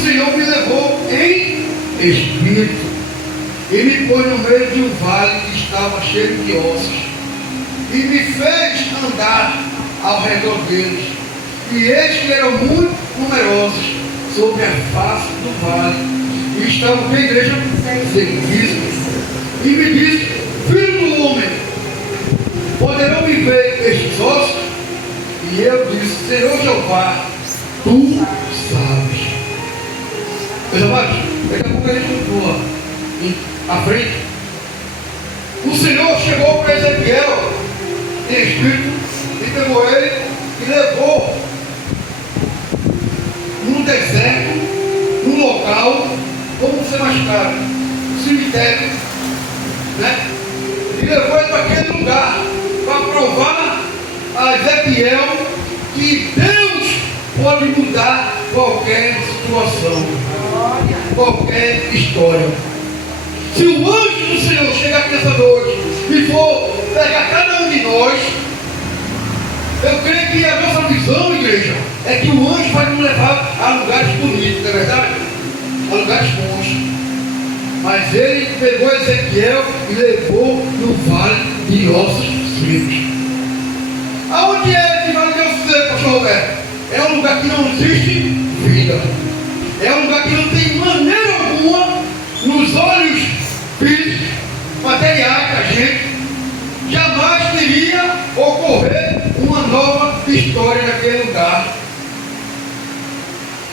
o Senhor me levou em espírito e me pôs no meio de um vale que estava cheio de ossos e me fez andar ao redor deles. E eis que eram muito numerosos sobre a face do vale. E estava com a igreja seguíssima. E me disse: filho do homem, poderão me ver estes ossos? E eu disse: Senhor Jeová, tu sabes. Meus amados, daqui a pouco a gente continua à frente. O Senhor chegou para Ezequiel em espírito e pegou ele e levou num deserto, num local, como ser mais caro, um cemitério, né? E levou ele para aquele lugar para provar a Ezequiel que Deus pode mudar qualquer situação, qualquer história. Se o anjo do Senhor chegar aqui essa noite e for pegar cada um de nós, eu creio que a nossa visão, igreja, é que o anjo vai nos levar a lugares bonitos, não é verdade? A lugares bons. Mas ele pegou Ezequiel e levou no vale de ossos secos. Aonde é esse vale de ossos secos, pastor Roberto? É um lugar que não existe vida. É um lugar que não tem maneira alguma, nos olhos físicos, materiais da gente, jamais teria ocorrer uma nova história naquele lugar.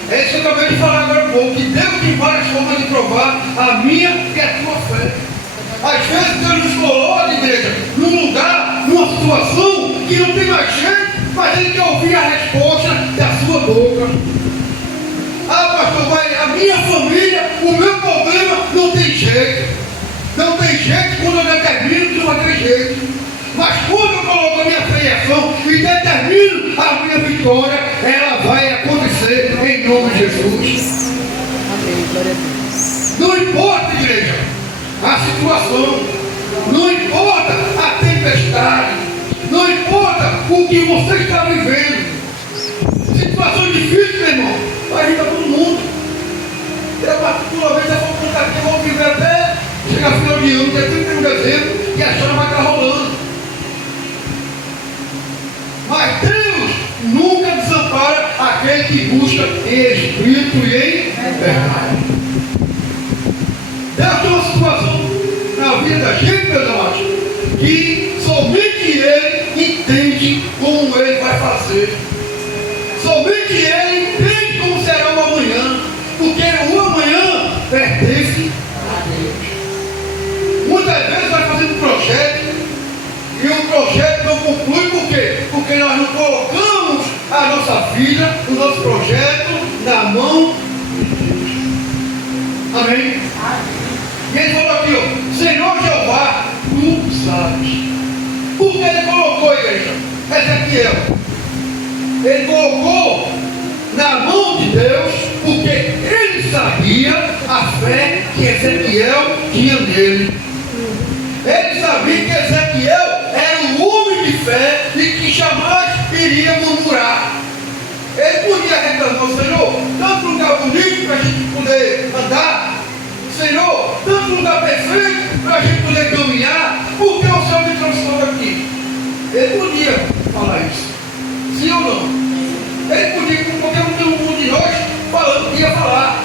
É isso que eu acabei de falar agora um pouco, que Deus tem várias formas de provar a minha e a tua fé. Às vezes Deus nos coloca, igreja, num lugar, numa situação que não tem mais jeito, mas Ele quer ouvir a resposta da sua boca. Ah, pastor, mas a minha família, o meu problema não tem jeito. Não tem jeito quando eu determino que não vai ter jeito. Mas quando eu coloco a minha fé em ação e determino a minha vitória, ela vai acontecer em nome de Jesus. Amém, glória a Deus. Não importa, igreja, a situação, não importa a tempestade, não importa o que você está vivendo. Situação difícil, meu irmão, vai vir para todo mundo. Eu particularmente eu vou contar aqui, eu vou viver até chegar ao final de ano, dia 31 de dezembro, e a história vai estar rolando. Mas Deus nunca desampara aquele que busca em espírito e em verdade. Deus tem uma situação na vida da gente, meus amados, que somente Ele entende como Ele vai fazer. Somente Ele entende como será o amanhã, porque o amanhã pertence a Deus. Muitas vezes vai fazendo um projeto e o projeto não conclui, por quê? Porque nós não colocamos a nossa vida, o nosso projeto na mão de Deus. Amém? E ele falou aqui, ó, Senhor Jeová, tu sabes. Por que ele colocou, igreja? Ezequiel. Ele colocou na mão de Deus, porque ele sabia a fé que Ezequiel tinha nele. Ele sabia que Ezequiel era um homem de fé e que jamais iria murmurar. Ele podia reclamar, Senhor, tanto lugar bonito para a gente poder andar, Senhor, tanto lugar perfeito para a gente poder caminhar, por que o Senhor me trouxe aqui? Ele podia falar isso, sim ou não? Ele podia, como qualquer um de nós, falando, ia falar.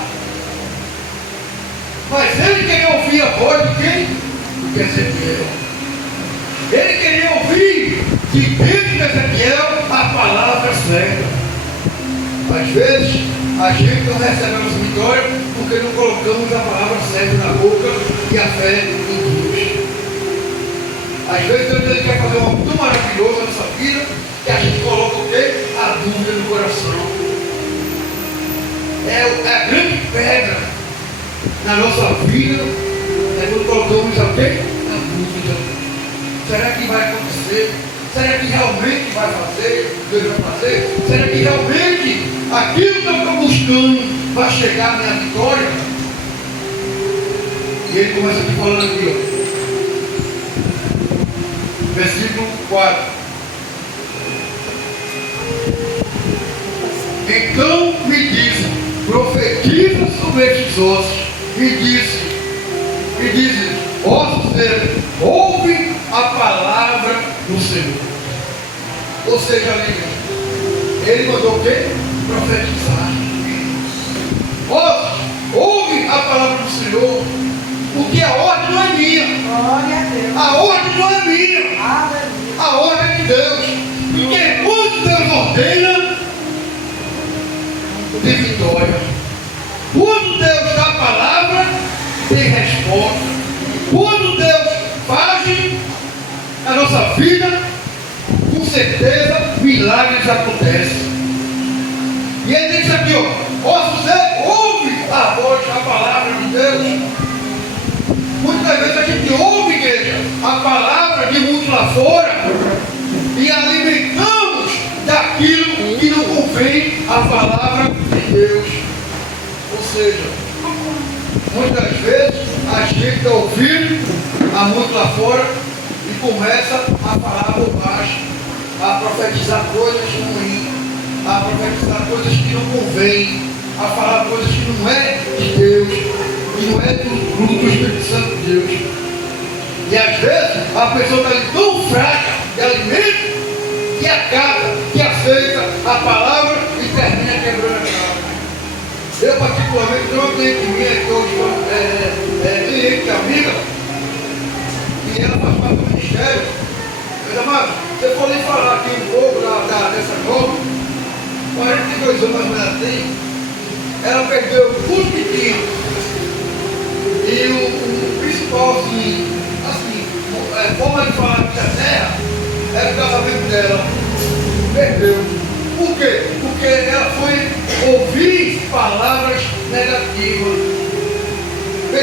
Mas ele queria ouvir a voz de quem? De Ezequiel. Ele queria ouvir de dentro de Ezequiel a palavra certa. Às vezes, a gente não recebe a nossa vitória porque não colocamos a palavra certa na boca e a fé em Deus. Às vezes, Deus quer fazer algo tão maravilhoso na nossa vida que a gente coloca o quê? A dúvida no coração. É a grande pedra na nossa vida, é quando colocamos a quê? A dúvida. Será que vai acontecer? Será que realmente vai fazer? Deus vai fazer? Será que realmente aquilo que eu estou buscando vai chegar à minha vitória? E ele começa aqui falando aqui, ó. Versículo 4. Então me dizem, profetiza sobre estes ossos e diz, ossos secos, ouve a palavra do Senhor. Ou seja, ele mandou o quê? Profetizar. Ossos, ouve a palavra do Senhor, porque a ordem não é minha. Glória a Deus. A ordem não é minha. Aleluia. A ordem é de Deus. Porque quando Deus ordena, tem vitória. Quando Deus dá a palavra, tem resposta. Quando Deus faz a nossa vida, com certeza milagres acontecem. E ele diz aqui, ó, você ouve a voz, a palavra de Deus. Muitas vezes a gente ouve, igreja, a palavra de muitos lá fora e alimentamos daquilo que não convém a palavra de Deus. Ou seja, muitas vezes a gente está ouvindo a muito lá fora e começa a falar bobagem, a profetizar coisas ruins, a profetizar coisas que não convém, a falar coisas que não é de Deus, que não é do fruto do Espírito Santo de Deus. E às vezes a pessoa está ali tão fraca de alimento que acaba, que aceita a palavra e termina quebrando a cara. Eu particularmente tenho uma cliente minha que hoje é cliente amiga, e ela faz parte do ministério. Mas amado, se eu for lhe falar aqui um pouco dessa jovem, 42 anos mais ou menos ela tem, ela perdeu tudo que tinha. E o principal, assim, forma de falar aqui da terra, era o casamento dela. Perdeu. Por quê? Porque ela foi ouvir palavras negativas.